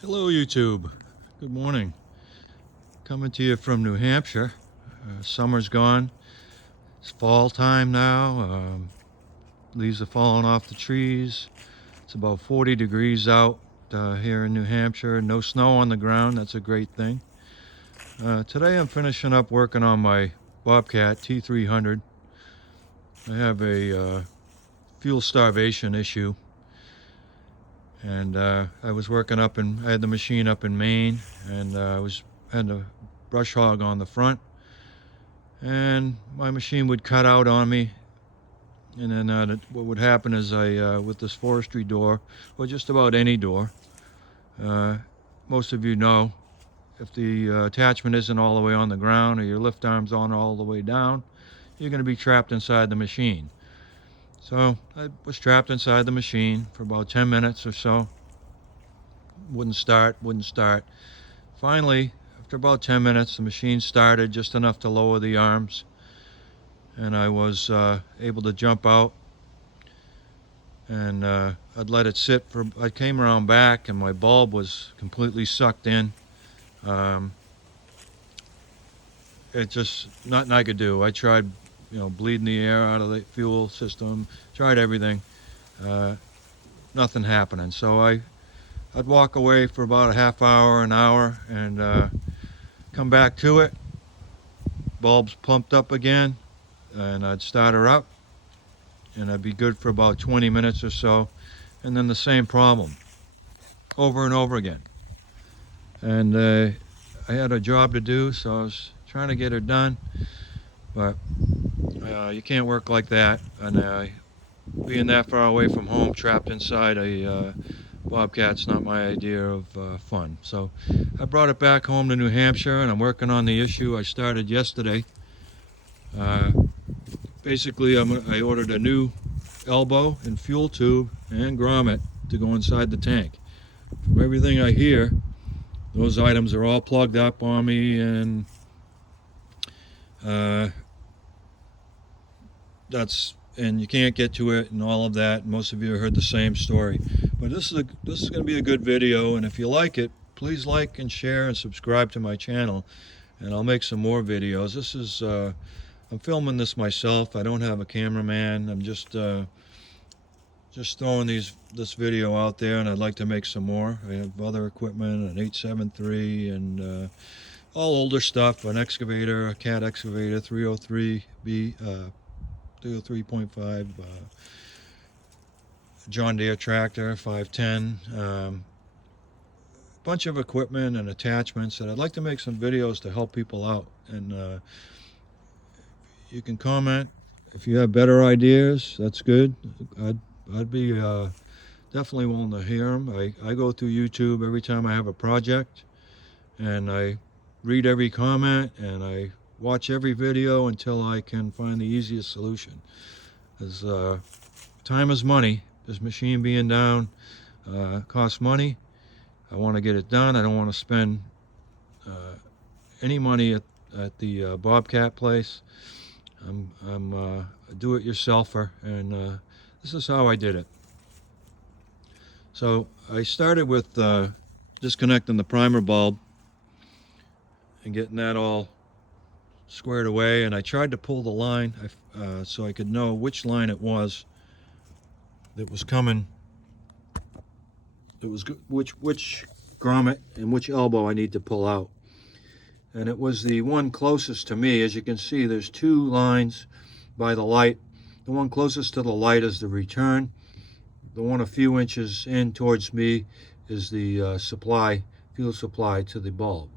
Hello YouTube, good morning. Coming to you from New Hampshire. Summer's gone, it's fall time now. Leaves are falling off the trees. It's about 40 degrees out here in New Hampshire. No snow on the ground, that's a great thing. Today I'm finishing up working on my Bobcat T300. I have a fuel starvation issue. And I was working I had the machine up in Maine, and had a brush hog on the front, and my machine would cut out on me. And then what would happen is with this forestry door, or just about any door, most of you know, if the attachment isn't all the way on the ground or your lift arm's on all the way down, you're going to be trapped inside the machine. So I was trapped inside the machine for about 10 minutes or so. Wouldn't start. Finally, after about 10 minutes, the machine started just enough to lower the arms, and I was able to jump out, and I'd let it sit I came around back, and my bulb was completely sucked in. It just, nothing I could do. I tried, bleeding the air out of the fuel system, tried everything. Nothing happening. So I'd walk away for about a half hour, an hour, and come back to it. Bulb's pumped up again, and I'd start her up, and I'd be good for about 20 minutes or so, and then the same problem over and over again. And I had a job to do, so I was trying to get her done, but you can't work like that. And being that far away from home, trapped inside a Bobcat's not my idea of fun. So I brought it back home to New Hampshire, and I'm working on the issue I started yesterday. Basically, I ordered a new elbow and fuel tube and grommet to go inside the tank. From everything I hear, those items are all plugged up on me, and and you can't get to it and all of that. Most of you have heard the same story. But this is going to be a good video, and if you like it, please like and share and subscribe to my channel, and I'll make some more videos. This is I'm filming this myself. I don't have a cameraman. I'm just throwing this video out there, and I'd like to make some more. I have other equipment, an 873, and all older stuff, an excavator, a cat excavator, 303B, 303.5, John Deere tractor, 510, bunch of equipment and attachments that I'd like to make some videos to help people out. And you can comment if you have better ideas. That's good. I'd be definitely willing to hear them. I go through YouTube every time I have a project, and I read every comment, and I watch every video until I can find the easiest solution. As time is money. This machine being down costs money. I want to get it done. I don't want to spend any money at the Bobcat place. I'm a do-it-yourselfer, and this is how I did it. So I started with disconnecting the primer bulb and getting that all squared away, and I tried to pull the line so I could know which line it was that was coming. It was which grommet and which elbow I need to pull out, and it was the one closest to me. As you can see, there's two lines by the light. The one closest to the light is the return. The one a few inches in towards me is the fuel supply to the bulb.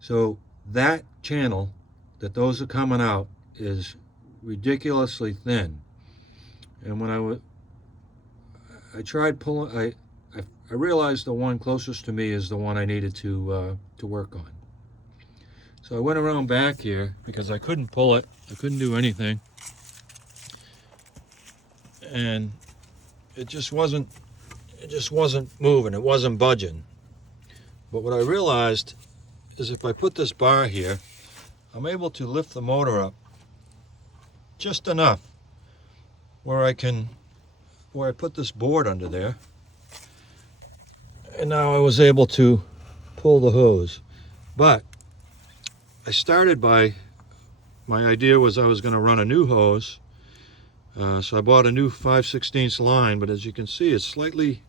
So that channel that those are coming out is ridiculously thin. And when I tried pulling, I realized the one closest to me is the one I needed to work on. So I went around back here because I couldn't pull it. I couldn't do anything. And it just wasn't moving. It wasn't budging. But what I realized is if I put this bar here, I'm able to lift the motor up just enough where I put this board under there, and now I was able to pull the hose. But I started by, my idea was I was going to run a new hose. So I bought a new 5/16 line, but as you can see, it's slightly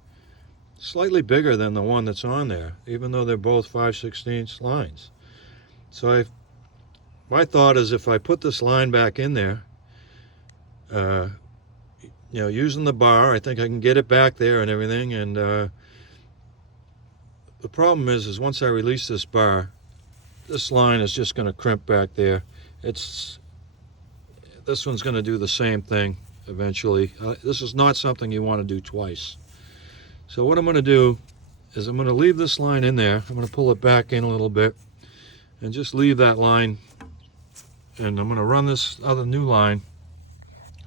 bigger than the one that's on there, even though they're both 5/16 lines. So my thought is, if I put this line back in there, using the bar, I think I can get it back there and everything. And the problem is once I release this bar, this line is just going to crimp back there. This one's going to do the same thing eventually. This is not something you want to do twice. So what I'm going to do is I'm going to leave this line in there. I'm going to pull it back in a little bit and just leave that line. And I'm going to run this other new line.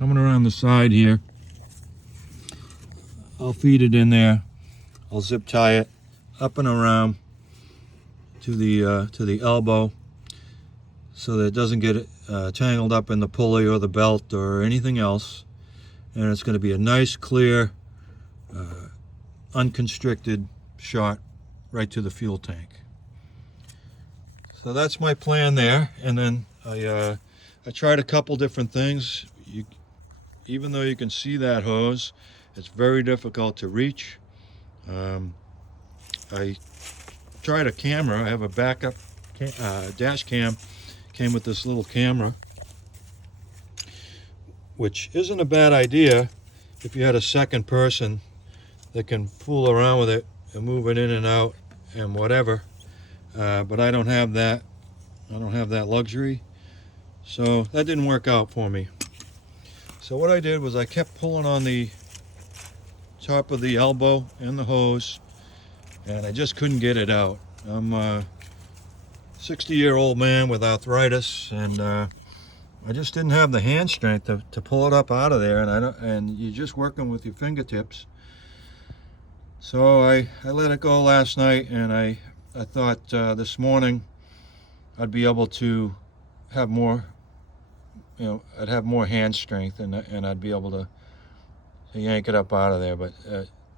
I'm going to run the side here. I'll feed it in there. I'll zip tie it up and around to the elbow so that it doesn't get tangled up in the pulley or the belt or anything else. And it's going to be a nice, clear, unconstricted shot right to the fuel tank. So that's my plan there. And then I tried a couple different things. Even though you can see that hose, it's very difficult to reach. I tried a camera. I have a backup dash cam. Came with this little camera, which isn't a bad idea if you had a second person that can fool around with it and move it in and out and whatever. But I don't have that. I don't have that luxury. So that didn't work out for me. So what I did was I kept pulling on the top of the elbow and the hose, and I just couldn't get it out. I'm a 60-year-old man with arthritis, and I just didn't have the hand strength to pull it up out of there, and you're just working with your fingertips. So I let it go last night, and I thought this morning I'd be able to have more, I'd have more hand strength, and I'd be able to yank it up out of there, but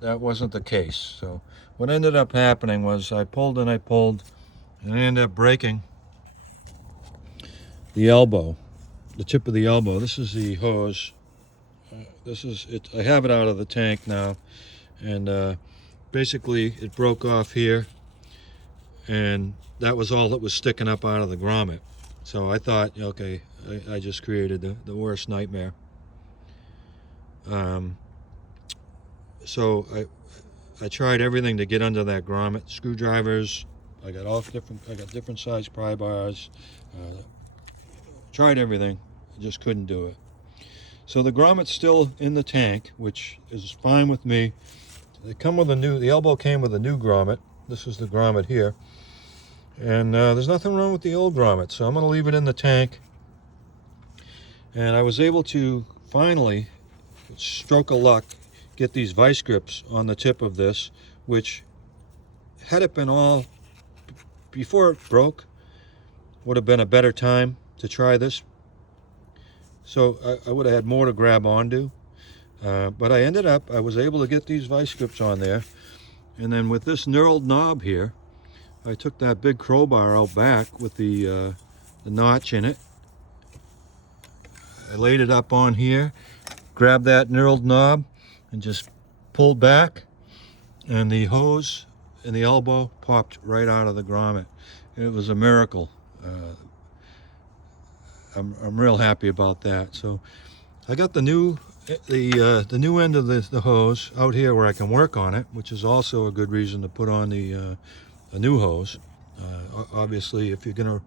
that wasn't the case. So what ended up happening was I pulled and I pulled, and I ended up breaking the elbow, the tip of the elbow. This is the hose. This is it. I have it out of the tank now, and basically it broke off here, and that was all that was sticking up out of the grommet. So I thought, okay, I just created the worst nightmare. So I tried everything to get under that grommet. Screwdrivers. I got different size pry bars. Tried everything. I just couldn't do it. So the grommet's still in the tank, which is fine with me. They come with the elbow came with a new grommet. This is the grommet here. And there's nothing wrong with the old grommet, so I'm going to leave it in the tank. And I was able to finally, stroke of luck, get these vice grips on the tip of this, which, had it been all before it broke, would have been a better time to try this. So I would have had more to grab onto. But I was able to get these vice grips on there. And then with this knurled knob here, I took that big crowbar out back with the notch in it. I laid it up on here, grabbed that knurled knob, and just pulled back, and the hose and the elbow popped right out of the grommet. It was a miracle. I'm real happy about that. So I got the new end of the hose out here where I can work on it, which is also a good reason to put on the new hose. Obviously, if you're going to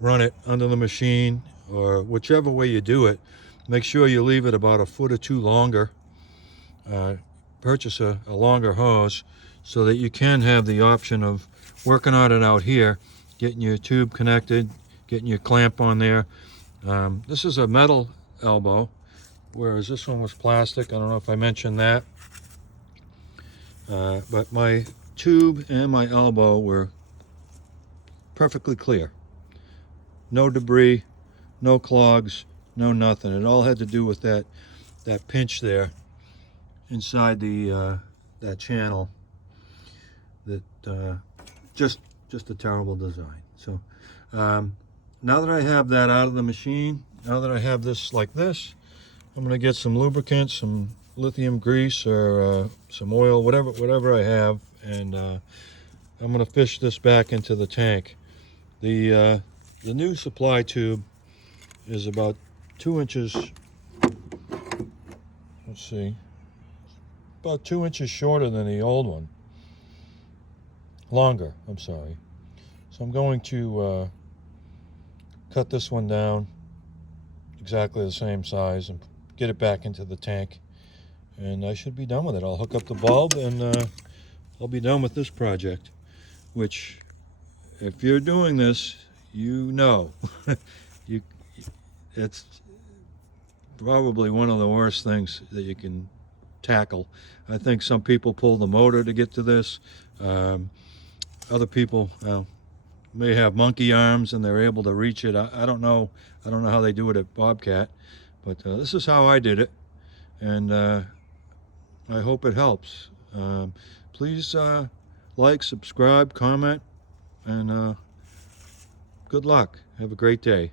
run it under the machine or whichever way you do it, make sure you leave it about a foot or two longer. Purchase a longer hose so that you can have the option of working on it out here, getting your tube connected, getting your clamp on there. This is a metal elbow, whereas this one was plastic. I don't know if I mentioned that. But my tube and my elbow were perfectly clear. No debris, no clogs, no nothing. It all had to do with that pinch there inside that channel. that just a terrible design. So now that I have that out of the machine, now that I have this like this, I'm going to get some lubricant, some lithium grease, or some oil, whatever I have, and I'm going to fish this back into the tank. The new supply tube is about 2 inches. Let's see, about 2 inches shorter than the old one. Longer, I'm sorry. So I'm going to cut this one down exactly the same size and get it back into the tank, and I should be done with it. I'll hook up the bulb and I'll be done with this project, which, if you're doing this, you know it's probably one of the worst things that you can tackle. I think some people pull the motor to get to this. Other people may have monkey arms and they're able to reach it. I don't know. I don't know how they do it at Bobcat, but this is how I did it, and I hope it helps. Please like, subscribe, comment, and good luck. Have a great day.